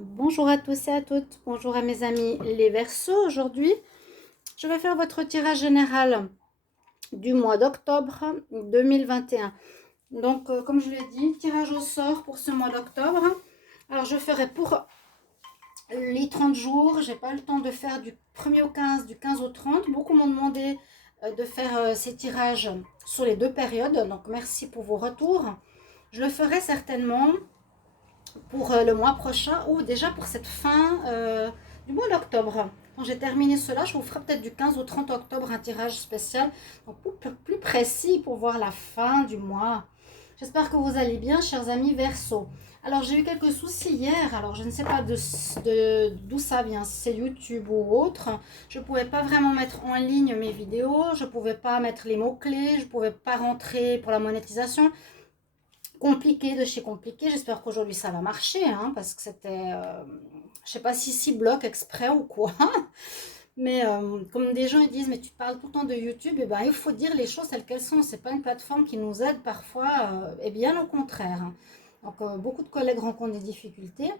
Bonjour à tous et à toutes, bonjour à mes amis les Verseaux. Aujourd'hui, je vais faire votre tirage général du mois d'octobre 2021. Donc, comme je l'ai dit, tirage au sort pour ce mois d'octobre. Alors, je ferai pour les 30 jours. J'ai pas le temps de faire du 1er au 15, du 15 au 30. Beaucoup m'ont demandé de faire ces tirages sur les deux périodes. Donc, merci pour vos retours. Je le ferai certainement pour le mois prochain ou déjà pour cette fin du mois d'octobre. Quand j'ai terminé cela, je vous ferai peut-être du 15 au 30 octobre un tirage spécial, donc plus précis pour voir la fin du mois. J'espère que vous allez bien, chers amis Verseau. Alors j'ai eu quelques soucis hier, alors je ne sais pas d'où ça vient, si c'est YouTube ou autre. Je ne pouvais pas vraiment mettre en ligne mes vidéos, je ne pouvais pas mettre les mots-clés, je ne pouvais pas rentrer pour la monétisation. Compliqué de chez compliqué. J'espère qu'aujourd'hui ça va marcher, hein, parce que c'était, je sais pas si bloque exprès ou quoi. Mais comme des gens ils disent, mais tu parles tout le temps de YouTube, et ben il faut dire les choses telles qu'elles sont. C'est pas une plateforme qui nous aide parfois, et bien au contraire. Donc beaucoup de collègues rencontrent des difficultés.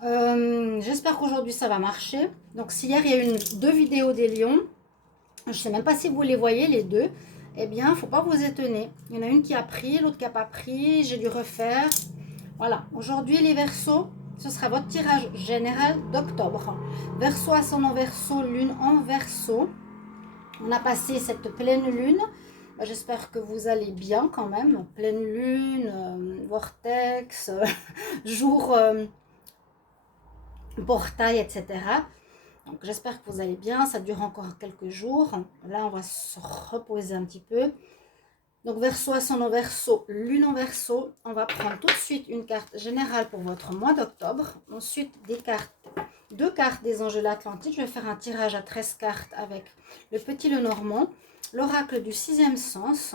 J'espère qu'aujourd'hui ça va marcher. Donc si hier il y a eu deux vidéos des lions, je ne sais même pas si vous les voyez les deux. Eh bien, il ne faut pas vous étonner. Il y en a une qui a pris, l'autre qui n'a pas pris. J'ai dû refaire. Voilà. Aujourd'hui, les Verseaux, ce sera votre tirage général d'octobre. Verseau, ascendant Verseau, lune en Verseau. On a passé cette pleine lune. J'espère que vous allez bien quand même. Pleine lune, vortex, jour, portail, etc. Donc j'espère que vous allez bien, ça dure encore quelques jours. Là, on va se reposer un petit peu. Donc Verseau, ascendant Verseau, lune en Verseau. On va prendre tout de suite une carte générale pour votre mois d'octobre. Ensuite, deux cartes des anges de l'Atlantide. Je vais faire un tirage à 13 cartes avec le petit Lenormand, l'oracle du sixième sens,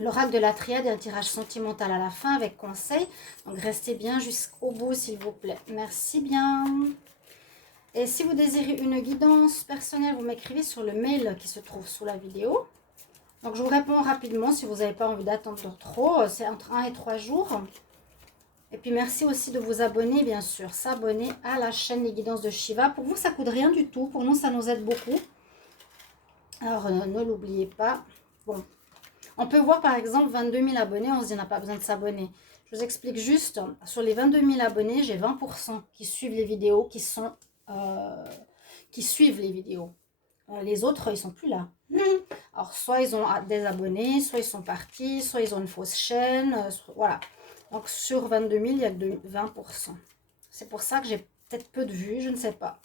l'oracle de la triade et un tirage sentimental à la fin avec conseil. Donc restez bien jusqu'au bout s'il vous plaît. Merci bien. Et si vous désirez une guidance personnelle, vous m'écrivez sur le mail qui se trouve sous la vidéo. Donc je vous réponds rapidement si vous n'avez pas envie d'attendre trop. C'est entre 1 et 3 jours. Et puis merci aussi de vous abonner, bien sûr. S'abonner à la chaîne Les Guidances de Shiva. Pour vous, ça ne coûte rien du tout. Pour nous, ça nous aide beaucoup. Alors ne l'oubliez pas. Bon, on peut voir par exemple 22 000 abonnés. On se dit on n'a pas besoin de s'abonner. Je vous explique juste. Sur les 22 000 abonnés, j'ai 20% qui suivent les vidéos, qui suivent les vidéos. Les autres, ils sont plus là. Alors, soit ils ont des abonnés, soit ils sont partis, soit ils ont une fausse chaîne. Voilà. Donc, sur 22 000, il y a que 20%. C'est pour ça que j'ai peut-être peu de vues, je ne sais pas.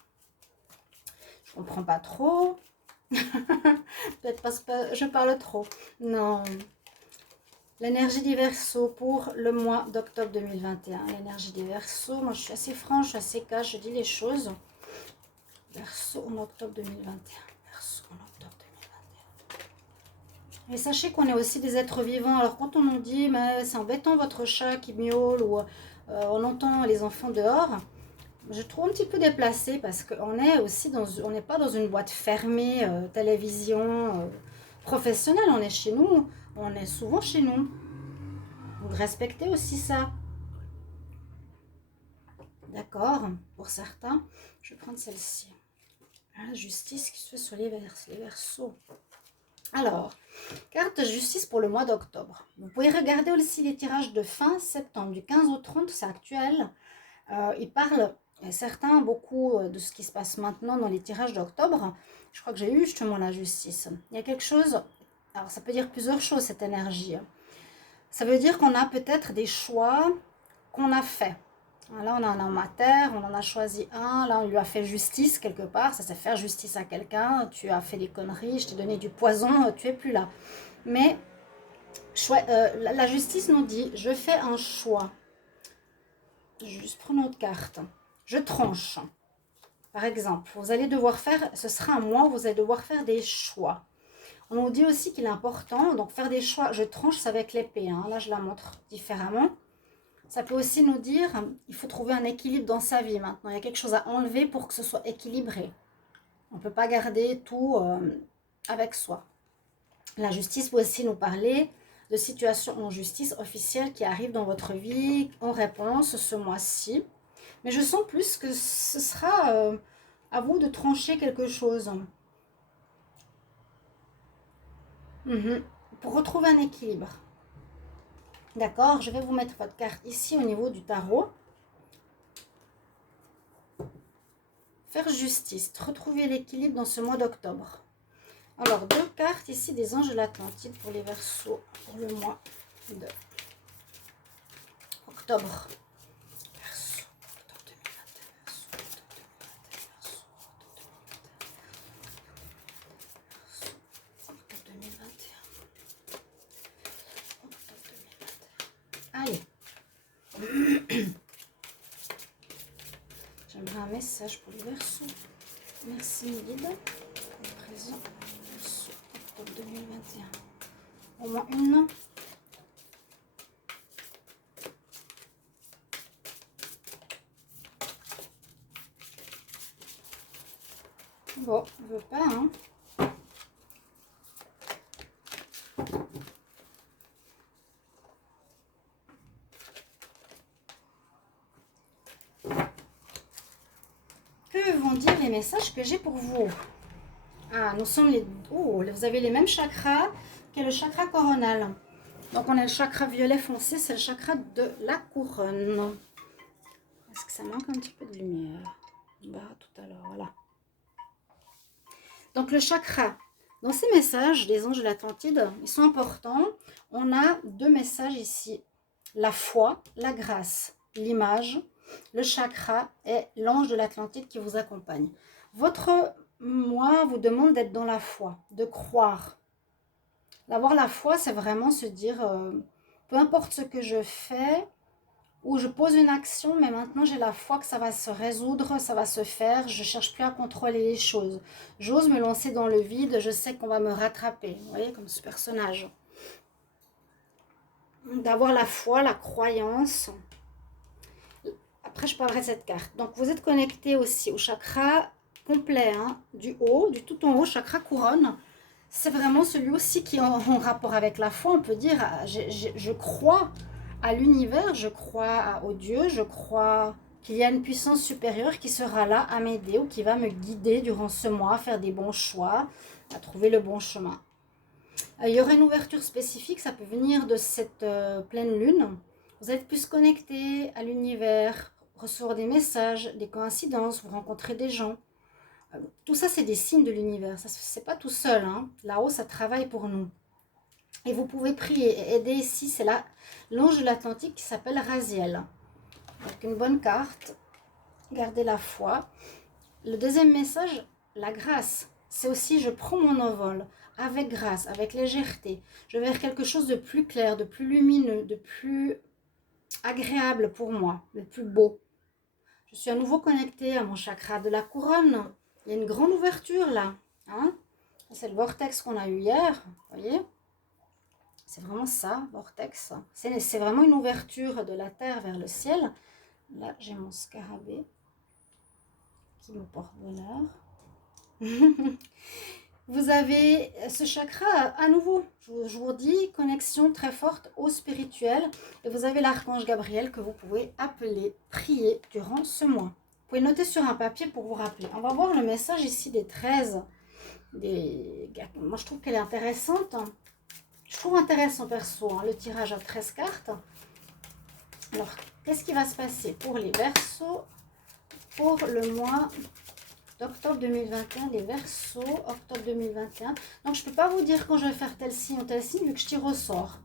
Je comprends pas trop. Peut-être parce que je parle trop. Non. L'énergie des Verseaux pour le mois d'octobre 2021. L'énergie des Verseaux, moi je suis assez franche, je suis assez cash, je dis les choses. Verseau en octobre 2021. Verseau en octobre 2021. Et sachez qu'on est aussi des êtres vivants. Alors quand on nous dit, mais c'est embêtant votre chat qui miaule ou on entend les enfants dehors, je trouve un petit peu déplacé parce qu'on est aussi on n'est pas dans une boîte fermée, télévision professionnelle. On est chez nous, on est souvent chez nous. Donc respectez aussi ça. D'accord, pour certains. Je vais prendre celle-ci. La justice qui se fait sur les Verseaux. Alors, carte justice pour le mois d'octobre. Vous pouvez regarder aussi les tirages de fin septembre, du 15 au 30, c'est actuel. Ils parlent, certains, beaucoup de ce qui se passe maintenant dans les tirages d'octobre. Je crois que j'ai eu justement la justice. Il y a quelque chose, alors ça peut dire plusieurs choses cette énergie. Ça veut dire qu'on a peut-être des choix qu'on a faits. Là, on a un homme à terre, on en a choisi un. Là, on lui a fait justice quelque part. Ça, c'est faire justice à quelqu'un. Tu as fait des conneries, je t'ai donné du poison, tu es plus là. Mais la justice nous dit, je fais un choix. Juste prenons notre carte. Je tranche. Par exemple, vous allez devoir faire, ce sera un mois où vous allez devoir faire des choix. On nous dit aussi qu'il est important, donc faire des choix. Je tranche, c'est avec l'épée. Hein. Là, je la montre différemment. Ça peut aussi nous dire, il faut trouver un équilibre dans sa vie maintenant. Il y a quelque chose à enlever pour que ce soit équilibré. On ne peut pas garder tout avec soi. La justice peut aussi nous parler de situations en justice officielle qui arrivent dans votre vie en réponse ce mois-ci. Mais je sens plus que ce sera à vous de trancher quelque chose. Pour retrouver un équilibre. D'accord, je vais vous mettre votre carte ici au niveau du tarot. Faire justice, retrouver l'équilibre dans ce mois d'octobre. Alors, 2 cartes ici des anges de l'Atlantide pour les Verseaux pour le mois de octobre. Verseau, octobre 2021. Allez. J'aimerais un message pour les Verseaux. Merci mes guides. Présent. Verseau, octobre 2021. Au moins une. Bon, on veut pas, hein. Que vont dire les messages que j'ai pour vous? Ah, nous sommes les... Oh, vous avez les mêmes chakras que le chakra coronal. Donc, on a le chakra violet foncé, c'est le chakra de la couronne. Est-ce que ça manque un petit peu de lumière? Bah, tout à l'heure, voilà. Donc, le chakra. Dans ces messages des anges de l'Atlantide, ils sont importants. On a 2 messages ici. La foi, la grâce, l'image, le chakra et l'ange de l'Atlantide qui vous accompagne. Votre moi vous demande d'être dans la foi, de croire. D'avoir la foi, c'est vraiment se dire, peu importe ce que je fais, ou je pose une action, mais maintenant j'ai la foi que ça va se résoudre, ça va se faire, je ne cherche plus à contrôler les choses. J'ose me lancer dans le vide, je sais qu'on va me rattraper, vous voyez, comme ce personnage. D'avoir la foi, la croyance. Après, je parlerai de cette carte. Donc, vous êtes connecté aussi au chakra complet, hein, du haut, du tout en haut, chakra couronne. C'est vraiment celui aussi qui est en rapport avec la foi. On peut dire, je crois à l'univers, je crois au Dieu, je crois qu'il y a une puissance supérieure qui sera là à m'aider ou qui va me guider durant ce mois à faire des bons choix, à trouver le bon chemin. Il y aura une ouverture spécifique, ça peut venir de cette pleine lune. Vous êtes plus connecté à l'univers, recevoir des messages, des coïncidences, vous rencontrez des gens. Tout ça, c'est des signes de l'univers. Ça, c'est pas tout seul, hein. Là-haut, ça travaille pour nous. Et vous pouvez prier et aider ici. C'est là l'ange de l'Atlantique qui s'appelle Raziel. Donc, une bonne carte. Gardez la foi. Le deuxième message, la grâce. C'est aussi, je prends mon envol avec grâce, avec légèreté. Je vais vers quelque chose de plus clair, de plus lumineux, de plus agréable pour moi, de plus beau. Je suis à nouveau connectée à mon chakra de la couronne. Il y a une grande ouverture là. Hein, c'est le vortex qu'on a eu hier. Vous voyez? C'est vraiment ça, vortex. C'est vraiment une ouverture de la terre vers le ciel. Là, j'ai mon scarabée qui me porte bonheur. Vous avez ce chakra à nouveau, je vous dis, connexion très forte au spirituel. Et vous avez l'archange Gabriel que vous pouvez appeler, prier durant ce mois. Vous pouvez noter sur un papier pour vous rappeler. On va voir le message ici des 13. Moi, je trouve qu'elle est intéressante. Je trouve intéressant perso, hein, le tirage à 13 cartes. Alors, qu'est-ce qui va se passer pour les Verseaux pour le mois d'octobre 2021, les Verseaux, octobre 2021. Donc, je ne peux pas vous dire quand je vais faire tel signe ou tel signe, vu que je tire au sort.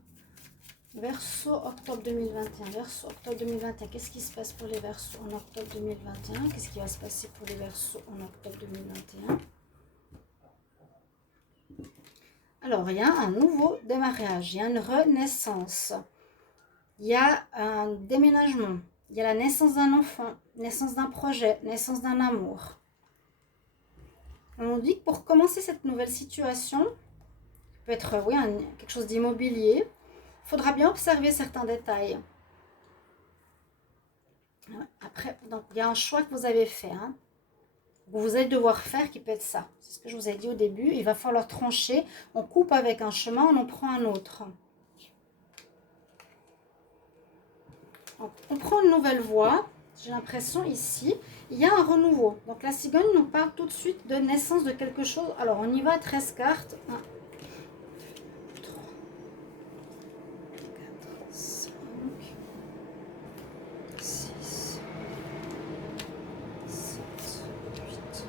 Verseau, octobre 2021. Verseau, octobre 2021. Qu'est-ce qui se passe pour les Verseaux en octobre 2021? Qu'est-ce qui va se passer pour les Verseaux en octobre 2021? Alors, il y a un nouveau démarrage, il y a une renaissance. Il y a un déménagement. Il y a la naissance d'un enfant, naissance d'un projet, naissance d'un amour. On dit que pour commencer cette nouvelle situation, peut être oui, quelque chose d'immobilier, il faudra bien observer certains détails. Après, donc, il y a un choix que vous avez fait, hein, que vous allez devoir faire qui peut être ça. C'est ce que je vous ai dit au début. Il va falloir trancher. On coupe avec un chemin, on en prend un autre. Donc, on prend une nouvelle voie. J'ai l'impression ici, il y a un renouveau. Donc la cigogne nous parle tout de suite de naissance de quelque chose. Alors on y va, 13 cartes. 1, 2, 3, 4, 5, 6, 7, 8.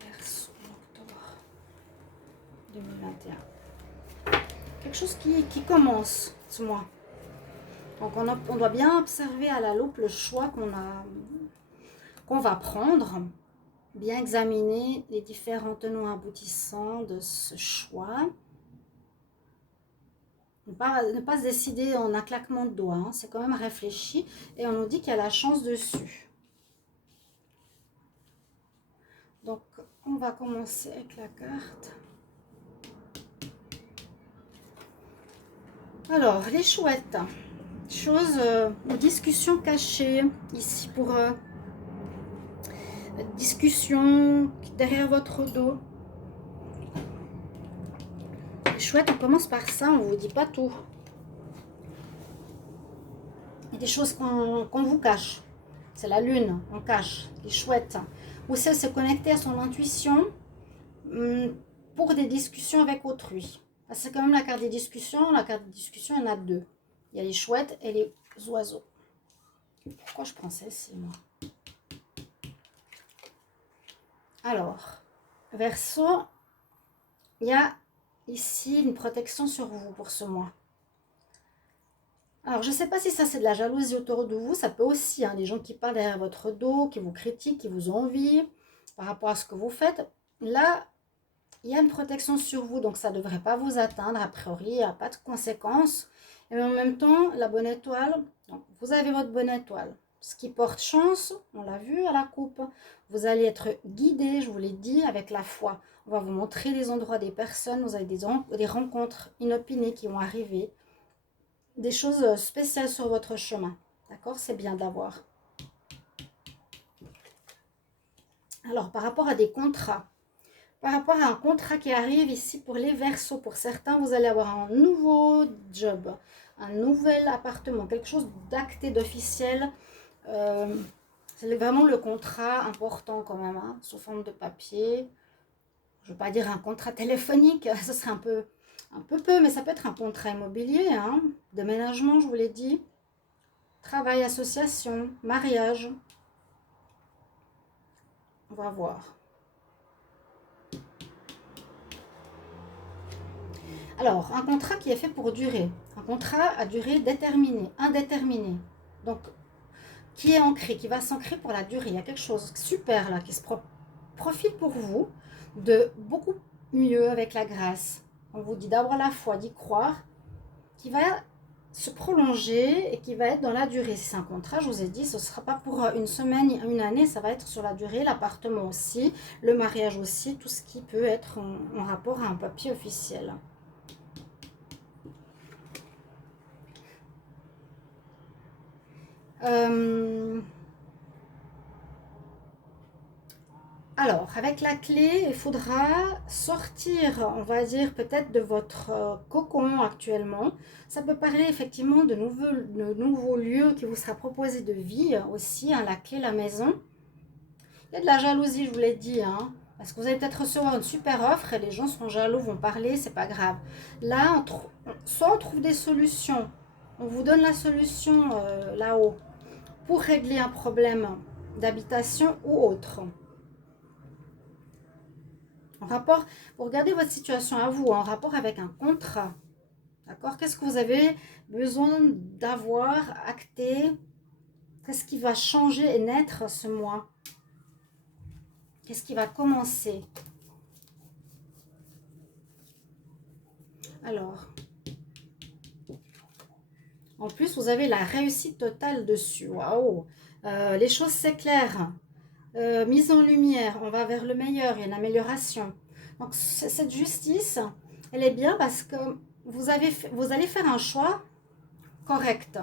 Verseau, octobre 2021. Quelque chose qui commence ce mois. Donc on doit bien observer à la loupe le choix qu'on va prendre, bien examiner les différents tenants aboutissants de ce choix. Ne pas se décider en un claquement de doigts, hein, c'est quand même réfléchi et on nous dit qu'il y a la chance dessus. Donc on va commencer avec la carte. Alors les chouettes, choses, discussion cachée ici pour discussion derrière votre dos. Les chouettes, on commence par ça, on ne vous dit pas tout. Il y a des choses qu'on vous cache. C'est la lune, on cache. Les chouettes. Ou c'est se connecter à son intuition pour des discussions avec autrui. C'est quand même la carte des discussions. La carte des discussions, il y en a deux. Il y a les chouettes et les oiseaux. Pourquoi je prends celle-ci, moi? Alors, Verseau, il y a ici une protection sur vous pour ce mois. Alors, je ne sais pas si ça c'est de la jalousie autour de vous. Ça peut aussi, hein, des gens qui parlent derrière votre dos, qui vous critiquent, qui vous envient par rapport à ce que vous faites. Là, il y a une protection sur vous, donc ça ne devrait pas vous atteindre. A priori, il n'y a pas de conséquences. Et en même temps, la bonne étoile, donc vous avez votre bonne étoile. Ce qui porte chance, on l'a vu à la coupe. Vous allez être guidé, je vous l'ai dit, avec la foi. On va vous montrer les endroits des personnes. Vous avez des rencontres inopinées qui vont arriver. Des choses spéciales sur votre chemin. D'accord? C'est bien d'avoir. Alors, par rapport à des contrats. Par rapport à un contrat qui arrive ici pour les Verseaux. Pour certains, vous allez avoir un nouveau job. Un nouvel appartement. Quelque chose d'acté, d'officiel. C'est vraiment le contrat important quand même. Hein, sous forme de papier. Je ne veux pas dire un contrat téléphonique. Ce serait un peu peu, mais ça peut être un contrat immobilier, hein, déménagement, je vous l'ai dit, travail, association, mariage. On va voir. Alors, un contrat qui est fait pour durer, un contrat à durée déterminée, indéterminée, donc qui est ancré, qui va s'ancrer pour la durée. Il y a quelque chose de super là qui se profile pour vous de beaucoup mieux avec la grâce. On vous dit d'avoir la foi, d'y croire, qui va se prolonger et qui va être dans la durée. Si c'est un contrat, je vous ai dit, ce ne sera pas pour une semaine, une année, ça va être sur la durée, l'appartement aussi, le mariage aussi, tout ce qui peut être en rapport à un papier officiel. Alors, avec la clé, il faudra sortir, on va dire, peut-être de votre cocon actuellement. Ça peut parler effectivement de nouveaux lieux qui vous sera proposé de vie aussi, hein, la clé, la maison. Il y a de la jalousie, je vous l'ai dit, hein, parce que vous allez peut-être recevoir une super offre et les gens seront jaloux, vont parler, c'est pas grave. Là, soit on trouve des solutions, on vous donne la solution là-haut pour régler un problème d'habitation ou autre. En rapport, vous regardez votre situation à vous, en rapport avec un contrat. D'accord? Qu'est-ce que vous avez besoin d'avoir acté? Qu'est-ce qui va changer et naître ce mois? Qu'est-ce qui va commencer? Alors, en plus, vous avez la réussite totale dessus. Waouh! Les choses s'éclairent. Mise en lumière, on va vers le meilleur, il y a une amélioration. Donc cette justice, elle est bien parce que vous allez faire un choix correct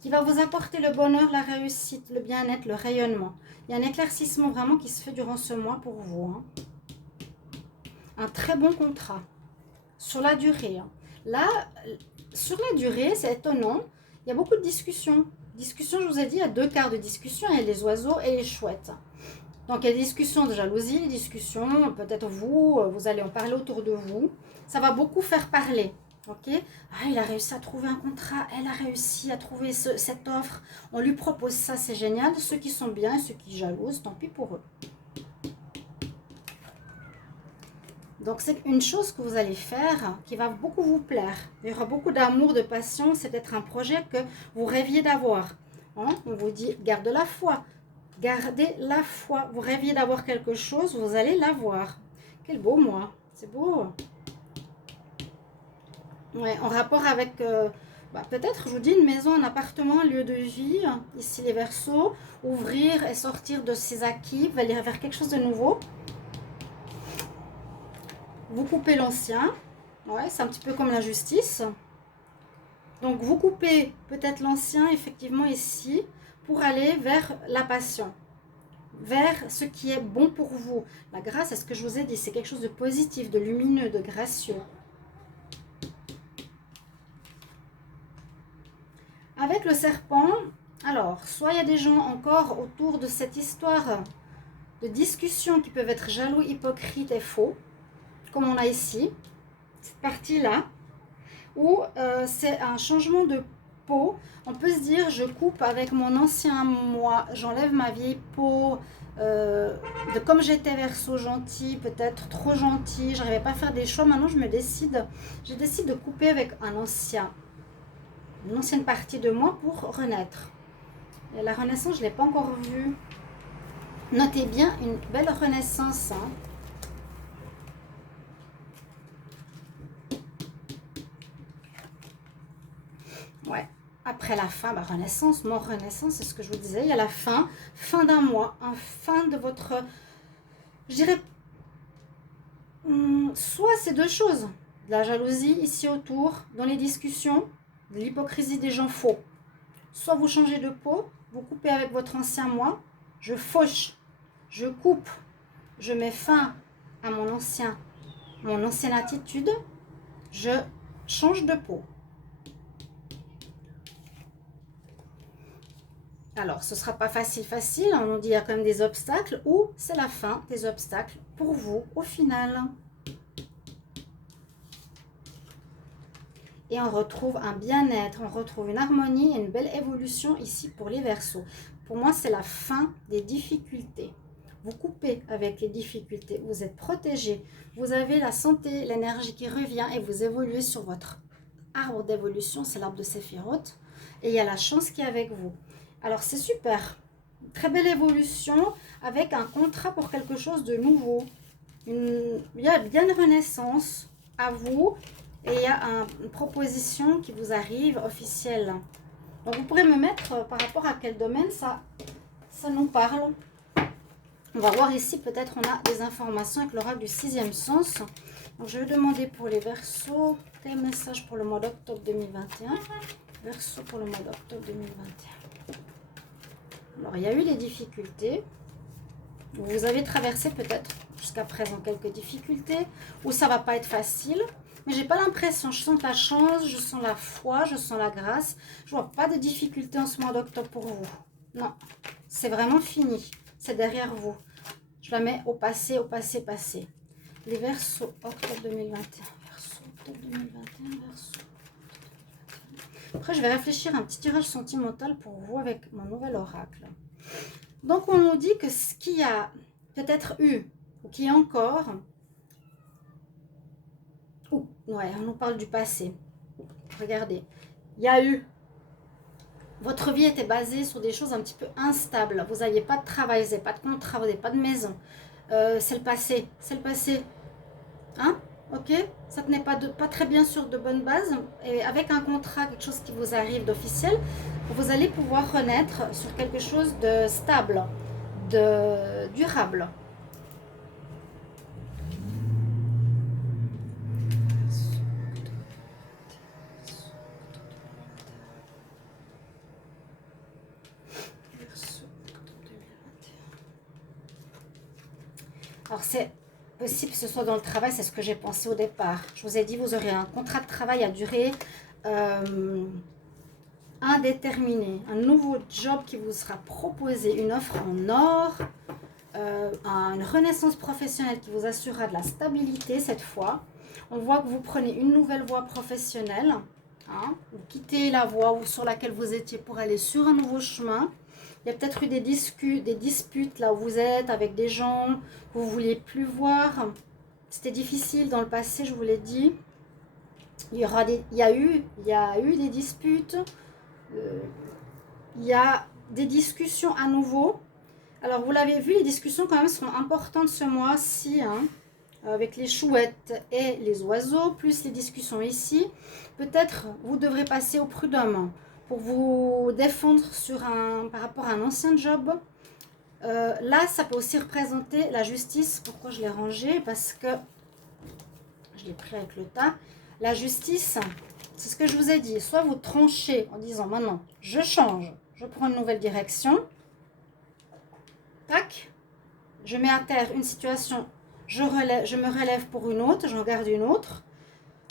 qui va vous apporter le bonheur, la réussite, le bien-être, le rayonnement. Il y a un éclaircissement vraiment qui se fait durant ce mois pour vous. Hein. un très bon contrat sur la durée. Là, sur la durée, c'est étonnant, il y a beaucoup de discussions. Discussions, je vous ai dit, il y a deux quarts de discussion, il y a les oiseaux et les chouettes. Donc, il y a des discussions de jalousie, des discussions, peut-être vous allez en parler autour de vous. Ça va beaucoup faire parler. Ok, ah, il a réussi à trouver un contrat, elle a réussi à trouver cette offre. On lui propose ça, c'est génial. Ceux qui sont bien et ceux qui jalousent, tant pis pour eux. Donc, c'est une chose que vous allez faire qui va beaucoup vous plaire. Il y aura beaucoup d'amour, de passion. C'est peut-être un projet que vous rêviez d'avoir. Hein? On vous dit, garde la foi. Gardez la foi. Vous rêviez d'avoir quelque chose, vous allez l'avoir. Quel beau mois. C'est beau. Ouais, en rapport avec, peut-être, je vous dis, une maison, un appartement, un lieu de vie. Ici, les Verseaux. Ouvrir et sortir de ses acquis, aller vers quelque chose de nouveau. Vous coupez l'ancien. Ouais, c'est un petit peu comme la justice. Donc, vous coupez peut-être l'ancien, effectivement, ici, pour aller vers la passion, vers ce qui est bon pour vous. La grâce, c'est ce que je vous ai dit, c'est quelque chose de positif, de lumineux, de gracieux. Avec le serpent, alors, soit il y a des gens encore autour de cette histoire de discussion qui peuvent être jaloux, hypocrites et faux, comme on a ici, cette partie-là, ou c'est un changement de peau. On peut se dire, je coupe avec mon ancien moi, j'enlève ma vieille peau, de comme j'étais Verseau, gentil, peut-être trop gentil, j'arrivais pas à faire des choix, maintenant je décide de couper avec une ancienne partie de moi pour renaître. Et la renaissance, je ne l'ai pas encore vue. Notez bien, une belle renaissance. Hein. Ouais. Après la fin, renaissance, mort, renaissance, c'est ce que je vous disais. Il y a la fin d'un mois, fin de votre... Je dirais, soit c'est deux choses. De la jalousie ici autour, dans les discussions, de l'hypocrisie des gens faux. Soit vous changez de peau, vous coupez avec votre ancien moi, je fauche, je coupe, je mets fin à mon ancienne attitude, je change de peau. Alors, ce ne sera pas facile, on nous dit qu'il y a quand même des obstacles, ou c'est la fin des obstacles pour vous au final. Et on retrouve un bien-être, on retrouve une harmonie et une belle évolution ici pour les Verseaux. Pour moi, c'est la fin des difficultés. Vous coupez avec les difficultés, vous êtes protégé, vous avez la santé, l'énergie qui revient et vous évoluez sur votre arbre d'évolution, c'est l'arbre de Séphiroth. Et il y a la chance qui est avec vous. Alors, c'est super. Très belle évolution avec un contrat pour quelque chose de nouveau. Il y a bien une renaissance à vous. Et il y a une proposition qui vous arrive officielle. Donc, vous pourrez me mettre par rapport à quel domaine ça nous parle. On va voir ici, peut-être on a des informations avec l'oracle du 6e sens. Donc, je vais demander pour les Verseaux, quel message pour le mois d'octobre 2021. Verseaux pour le mois d'octobre 2021. Alors, il y a eu des difficultés. Vous avez traversé peut-être jusqu'à présent quelques difficultés, où ça ne va pas être facile. Mais j'ai pas l'impression, je sens la chance, je sens la foi, je sens la grâce. Je vois pas de difficultés en ce mois d'octobre pour vous. Non, c'est vraiment fini. C'est derrière vous. Je la mets au passé, passé. Les Verseaux, octobre 2021. Verseaux, octobre 2021, Verseaux. Après, je vais réfléchir à un petit tirage sentimental pour vous avec mon nouvel oracle. Donc, on nous dit que ce qu'il y a peut-être eu, ou qui est encore... Ouais, on nous parle du passé. Regardez, il y a eu... Votre vie était basée sur des choses un petit peu instables. Vous n'aviez pas de travail, vous n'avez pas de contrat, vous n'avez pas de maison. C'est le passé, Hein? Ok? Ça tenait pas très bien sur de bonnes bases. Et avec un contrat, quelque chose qui vous arrive d'officiel, vous allez pouvoir renaître sur quelque chose de stable, de durable. Alors, c'est possible que ce soit dans le travail, c'est ce que j'ai pensé au départ. Je vous ai dit, vous aurez un contrat de travail à durée indéterminée. Un nouveau job qui vous sera proposé, une offre en or, une renaissance professionnelle qui vous assurera de la stabilité cette fois. On voit que vous prenez une nouvelle voie professionnelle. Hein, vous quittez la voie sur laquelle vous étiez pour aller sur un nouveau chemin. Il y a peut-être eu des disputes là où vous êtes avec des gens que vous ne vouliez plus voir. C'était difficile dans le passé, je vous l'ai dit. Il y a eu des disputes. Il y a des discussions à nouveau. Alors, vous l'avez vu, les discussions quand même seront importantes ce mois-ci, hein, avec les chouettes et les oiseaux, plus les discussions ici. Peut-être vous devrez passer au prud'homme pour vous défendre par rapport à un ancien job. Là, ça peut aussi représenter la justice. Pourquoi je l'ai rangé? Parce que je l'ai pris avec le tas. La justice, c'est ce que je vous ai dit. Soit vous tranchez en disant maintenant, je change, je prends une nouvelle direction. Tac, je mets à terre une situation, je me relève pour une autre, j'en garde une autre.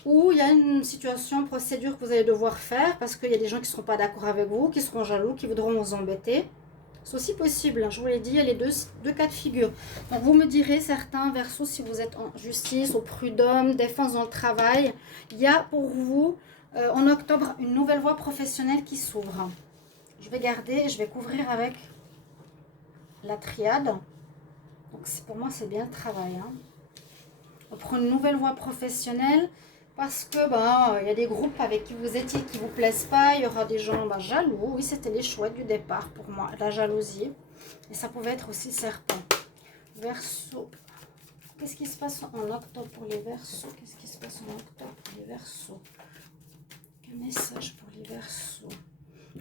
Ou il y a une situation, procédure que vous allez devoir faire parce qu'il y a des gens qui ne seront pas d'accord avec vous, qui seront jaloux, qui voudront vous embêter. C'est aussi possible, hein, je vous l'ai dit, il y a les deux cas de figure. Donc vous me direz, certains Verseaux, si vous êtes en justice, au prud'homme, défense dans le travail, il y a pour vous, en octobre, une nouvelle voie professionnelle qui s'ouvre. Je vais garder et je vais couvrir avec la triade. Donc pour moi, c'est bien le travail. Hein. On prend une nouvelle voie professionnelle parce que il y a des groupes avec qui vous étiez qui ne vous plaisent pas. Il y aura des gens jaloux. Oui, c'était les chouettes du départ pour moi, la jalousie. Et ça pouvait être aussi serpent. Verseau. Qu'est-ce qui se passe en octobre pour les Verseaux? Qu'est-ce qui se passe en octobre pour les Verseaux? Quel message pour les Verseaux?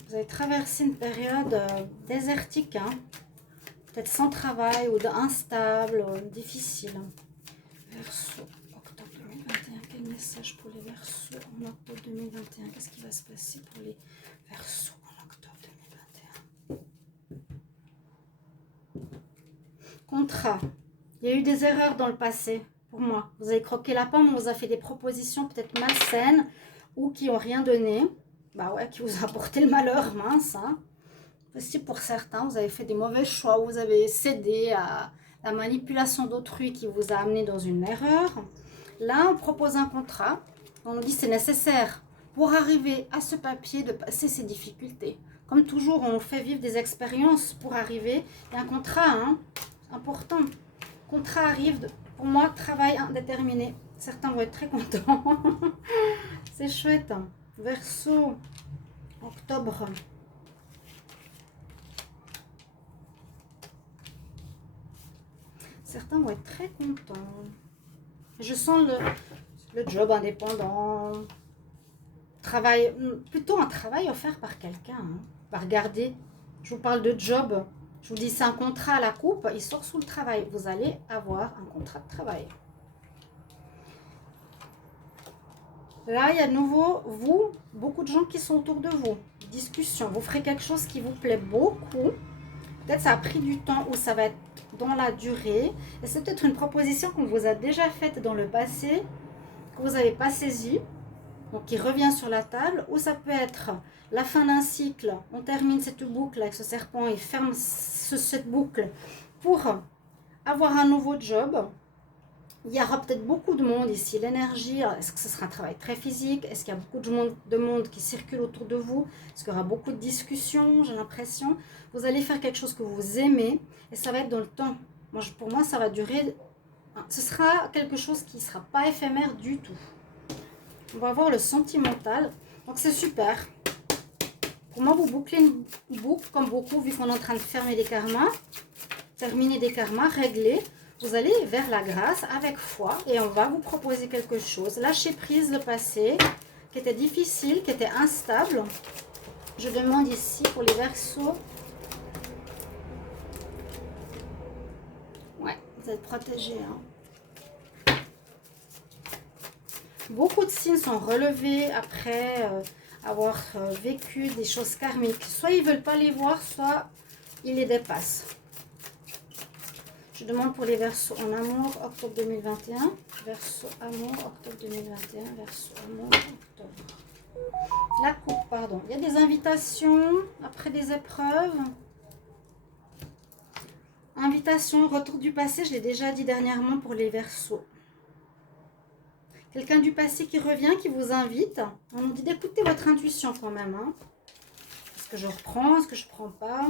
Vous avez traversé une période désertique, hein? Peut-être sans travail ou instable, difficile. Verseau, octobre 2021. Quel message pour les Verseaux en octobre 2021? Qu'est-ce qui va se passer pour les Verseaux en octobre 2021? Contrat. Il y a eu des erreurs dans le passé, pour moi. Vous avez croqué la pomme, on vous a fait des propositions peut-être malsaines ou qui n'ont rien donné. Qui vous a apporté le malheur, mince. Hein. Aussi pour certains, vous avez fait des mauvais choix, vous avez cédé à la manipulation d'autrui qui vous a amené dans une erreur. Là, on propose un contrat. On nous dit que c'est nécessaire pour arriver à ce papier de passer ces difficultés. Comme toujours, on fait vivre des expériences pour arriver. Il y a un contrat, hein, important. Contrat arrive, pour moi, travail indéterminé. Certains vont être très contents. C'est chouette. Hein. Verseau, octobre. Certains vont être très contents. Je sens le job indépendant. Travail, plutôt un travail offert par quelqu'un. Hein. Regardez, je vous parle de job. Je vous dis, c'est un contrat à la coupe, il sort sous le travail. Vous allez avoir un contrat de travail. Là, il y a de nouveau, beaucoup de gens qui sont autour de vous. Discussion, vous ferez quelque chose qui vous plaît beaucoup. Peut-être ça a pris du temps ou ça va être dans la durée. Et c'est peut-être une proposition qu'on vous a déjà faite dans le passé, que vous n'avez pas saisie, donc qui revient sur la table. Ou ça peut être la fin d'un cycle. On termine cette boucle avec ce serpent et ferme cette boucle pour avoir un nouveau job. Il y aura peut-être beaucoup de monde ici. L'énergie, est-ce que ce sera un travail très physique? Est-ce qu'il y a beaucoup de monde qui circule autour de vous? Est-ce qu'il y aura beaucoup de discussions? J'ai l'impression. Vous allez faire quelque chose que vous aimez et ça va être dans le temps. Pour moi, ça va durer. Ce sera quelque chose qui ne sera pas éphémère du tout. On va voir le sentimental. Donc, c'est super. Pour moi, vous bouclez une boucle comme beaucoup, vu qu'on est en train de fermer des karmas, terminer des karmas, régler. Vous allez vers la grâce avec foi et on va vous proposer quelque chose. Lâchez prise le passé qui était difficile, qui était instable. Je demande ici pour les Verseaux. Ouais, vous êtes protégés. Hein. Beaucoup de signes sont relevés après avoir vécu des choses karmiques. Soit ils ne veulent pas les voir, soit ils les dépassent. Je demande pour les Verseaux en amour, octobre 2021. Verseau amour, octobre 2021. Verseau amour, octobre. La coupe, pardon. Il y a des invitations après des épreuves. Invitation, retour du passé, je l'ai déjà dit dernièrement pour les Verseaux. Quelqu'un du passé qui revient, qui vous invite. On nous dit d'écouter votre intuition quand même. Hein. Est-ce que je reprends, est-ce que je ne prends pas?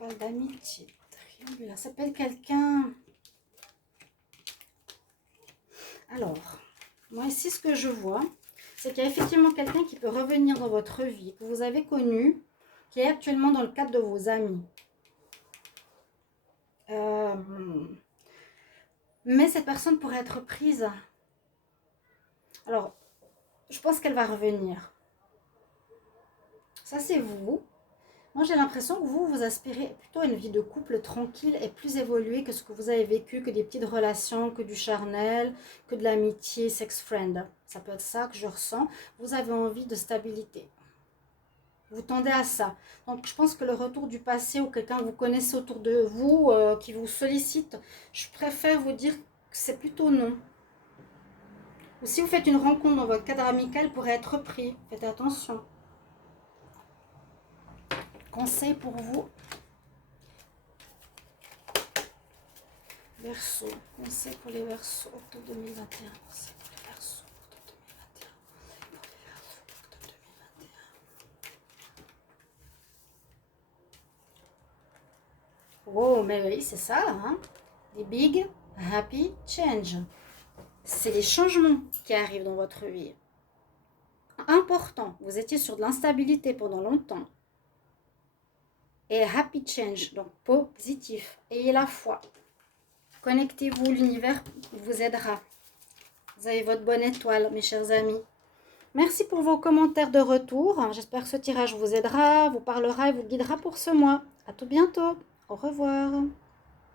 On parle d'amitié. Triangulaire. Ça s'appelle quelqu'un. Alors, moi ici, ce que je vois, c'est qu'il y a effectivement quelqu'un qui peut revenir dans votre vie, que vous avez connu, qui est actuellement dans le cadre de vos amis. Mais cette personne pourrait être prise. Alors, je pense qu'elle va revenir. Ça, c'est vous. Moi, j'ai l'impression que vous aspirez plutôt à une vie de couple tranquille et plus évoluée que ce que vous avez vécu, que des petites relations, que du charnel, que de l'amitié, sex-friend. Ça peut être ça que je ressens. Vous avez envie de stabilité. Vous tendez à ça. Donc, je pense que le retour du passé ou quelqu'un que vous connaissez autour de vous, qui vous sollicite, je préfère vous dire que c'est plutôt non. Ou si vous faites une rencontre dans votre cadre amical, pourrait être pris. Faites attention. Conseil pour vous. Verseau. Conseil pour les Verseaux. Octobre 2021. Conseil pour les Verseaux. Octobre 2021. Pour les Verseaux. Octobre 2021. Oh, mais oui, c'est ça. Hein? Les big, happy change. C'est les changements qui arrivent dans votre vie. Important. Vous étiez sur de l'instabilité pendant longtemps. Et happy change, donc positif. Ayez la foi. Connectez-vous, l'univers vous aidera. Vous avez votre bonne étoile, mes chers amis. Merci pour vos commentaires de retour. J'espère que ce tirage vous aidera, vous parlera et vous guidera pour ce mois. À tout bientôt. Au revoir.